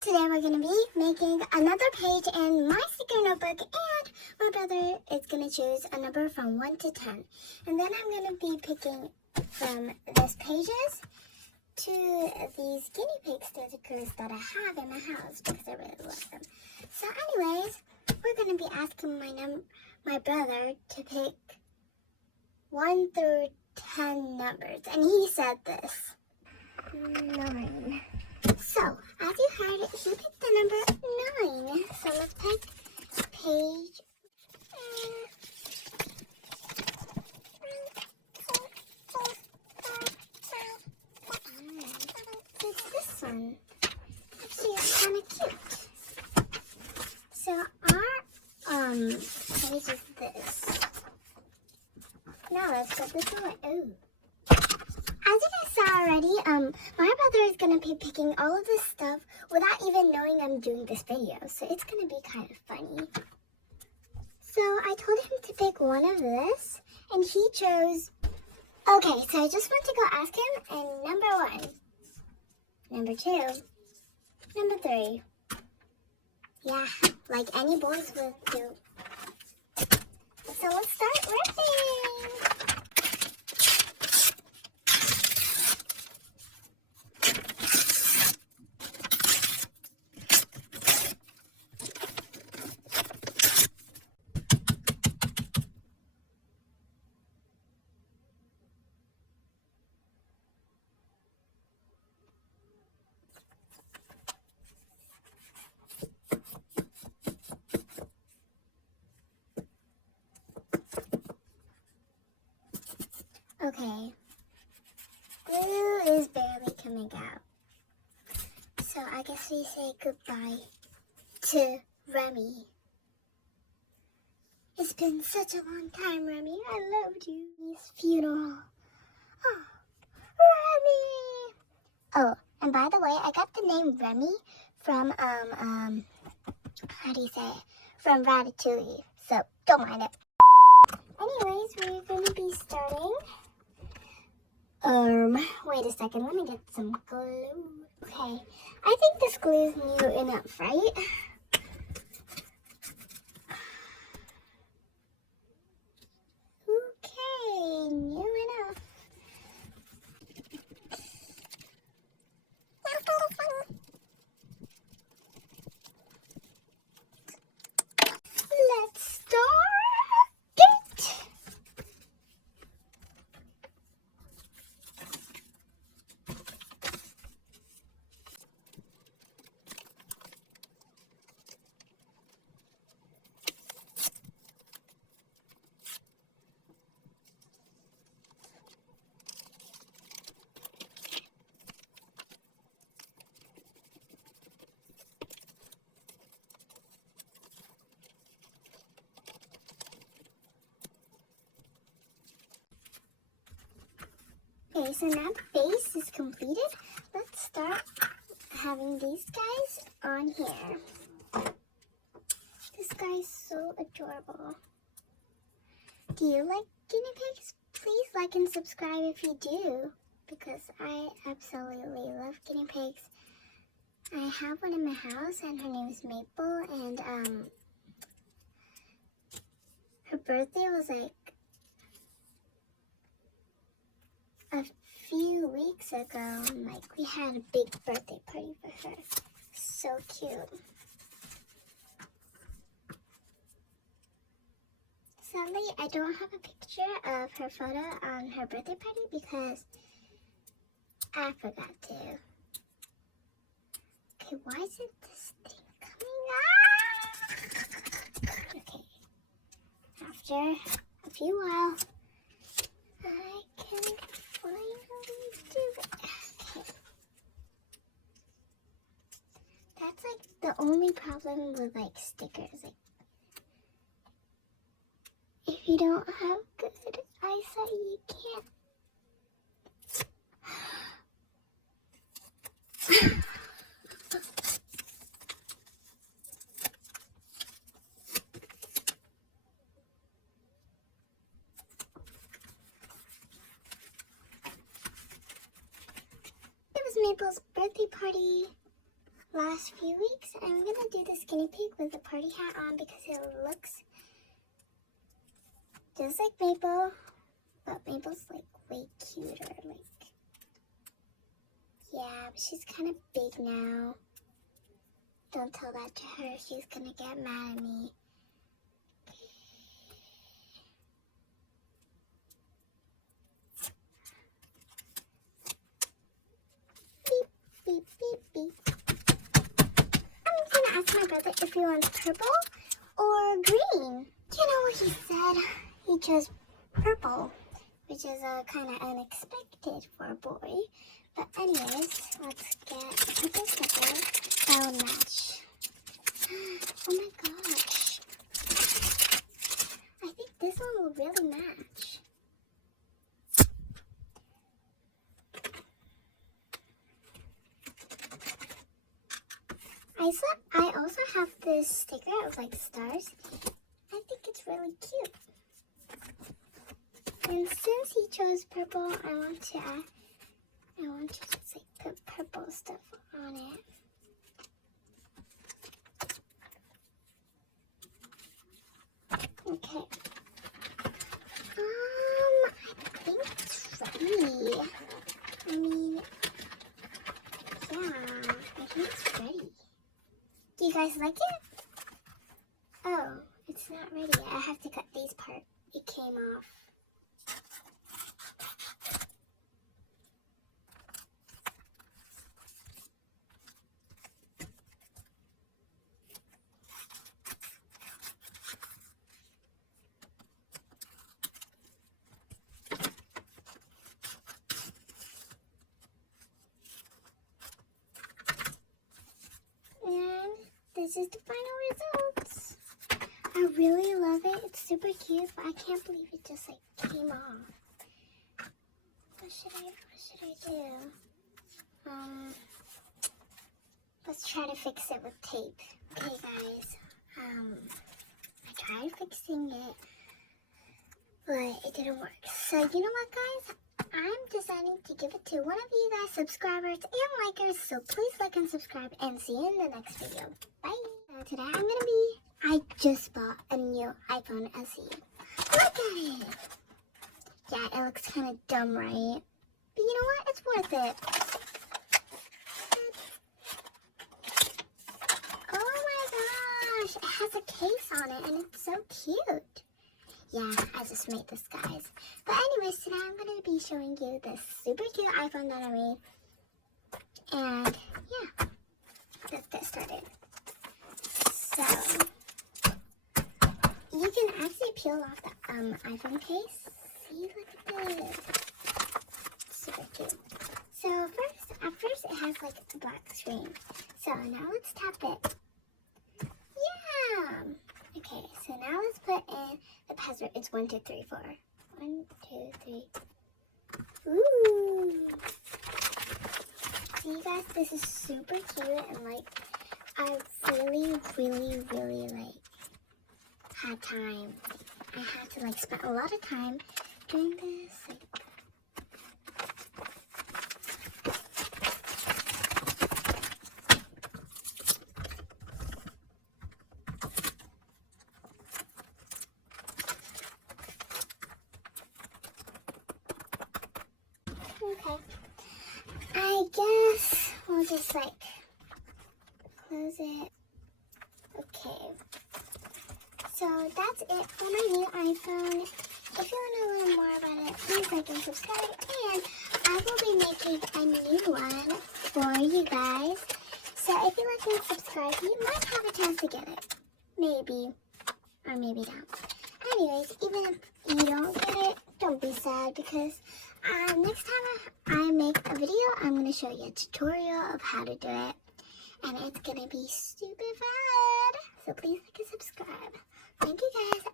Today we're going to be making another page in my sticker notebook, and my brother is going to choose a number from 1 to 10. And then I'm going to be picking from these pages to these guinea pig stickers that I have in my house because I really love them. So anyways, we're going to be asking my brother to pick 1 through 10 numbers. And he said this. 9. So, as you heard, he picked the number 9. So let's pick page. It's this one. Actually, it's kind of cute. So our page is this. Now let's put this away. Ooh. As you guys saw already, my brother is going to be picking all of this stuff without even knowing I'm doing this video. So it's going to be kind of funny. So I told him to pick one of this, and he chose... Okay, so I just want to go ask him, and number 1, number 2, number 3. Yeah, like any boys would do. So let's start ripping! Okay, glue is barely coming out. So I guess we say goodbye to Remy. It's been such a long time, Remy. I loved you. His funeral. Oh, Remy! Oh, and by the way, I got the name Remy from, how do you say it? From Ratatouille. So, don't mind it. Anyways, we're going to be starting. Wait a second. Let me get some glue. Okay. I think this glue is new enough, right? Okay, new enough. Let's start it. Okay, so now the base is completed. Let's start having these guys on here. This guy's so adorable. Do you like guinea pigs? Please like and subscribe if you do, because I absolutely love guinea pigs. I have one in my house, and her name is Maple, and her birthday was like a few weeks ago, and like we had a big birthday party for her. So cute. Sadly, I don't have a picture of her photo on her birthday party because I forgot to. Okay, why isn't this thing coming out? Okay, after a few while, I can finally do it. Okay. That's like the only problem with like stickers. Like, if you don't have good eyesight, you can't. It was Maple's birthday party. last few weeks. I'm gonna do the skinny pig with the party hat on because it looks just like Maple, but Maple's like way cuter. Like, yeah, but she's kind of big now. Don't tell that to her. She's gonna get mad at me. Beep, beep, beep, beep. I'm gonna ask my brother if he wants purple or green. You know what he said? He chose purple, which is kind of unexpected for a boy. But anyways, let's get a purple slipper that will match. Oh my gosh. I think this one will really match. I also have this sticker of like stars. I think it's really cute. And since he chose purple, I want to just like put purple stuff on it. Okay. I think it's ready. I mean, yeah, I think it's ready. Do you guys like it? Oh, it's not ready. I have to cut these parts. It came off. This is the final results. I really love it. It's super cute, but I can't believe it just like came off. What should I do? Let's try to fix it with tape. Okay, guys. I tried fixing it, but it didn't work. So you know what, guys? I'm deciding to give it to one of you guys, subscribers and likers. So please like and subscribe, and see you in the next video. Bye. Today I just bought a new iPhone SE. Look at it. Yeah, it looks kind of dumb, right? But you know what? It's worth it. Oh my gosh, it has a case on it, and it's so cute. Yeah, I just made this, guys. But anyways, today I'm going to be showing you this super cute iPhone that I made. And yeah, let's get started. So, you can actually peel off the iPhone case. See, look at this. Super cute. So at first it has like a black screen. So now let's tap it. Yeah. Okay, so now let's put in the password. It's 1, 2, 3, 4. 1, 2, 3. Ooh. See, you guys, this is super cute, and like I really like had time. I had to like spend a lot of time doing this. Like, okay, I guess we'll just like close it. Okay, so that's it for my new iPhone. If you want to learn more about it, please like and subscribe, and I will be making a new one for you guys. So if you like and subscribe, you might have a chance to get it. Maybe, or maybe not. Anyways, even if you don't get it, don't be sad, because next time I make a video, I'm going to show you a tutorial of how to do it. And it's going to be super fun. So please like and subscribe. Thank you guys.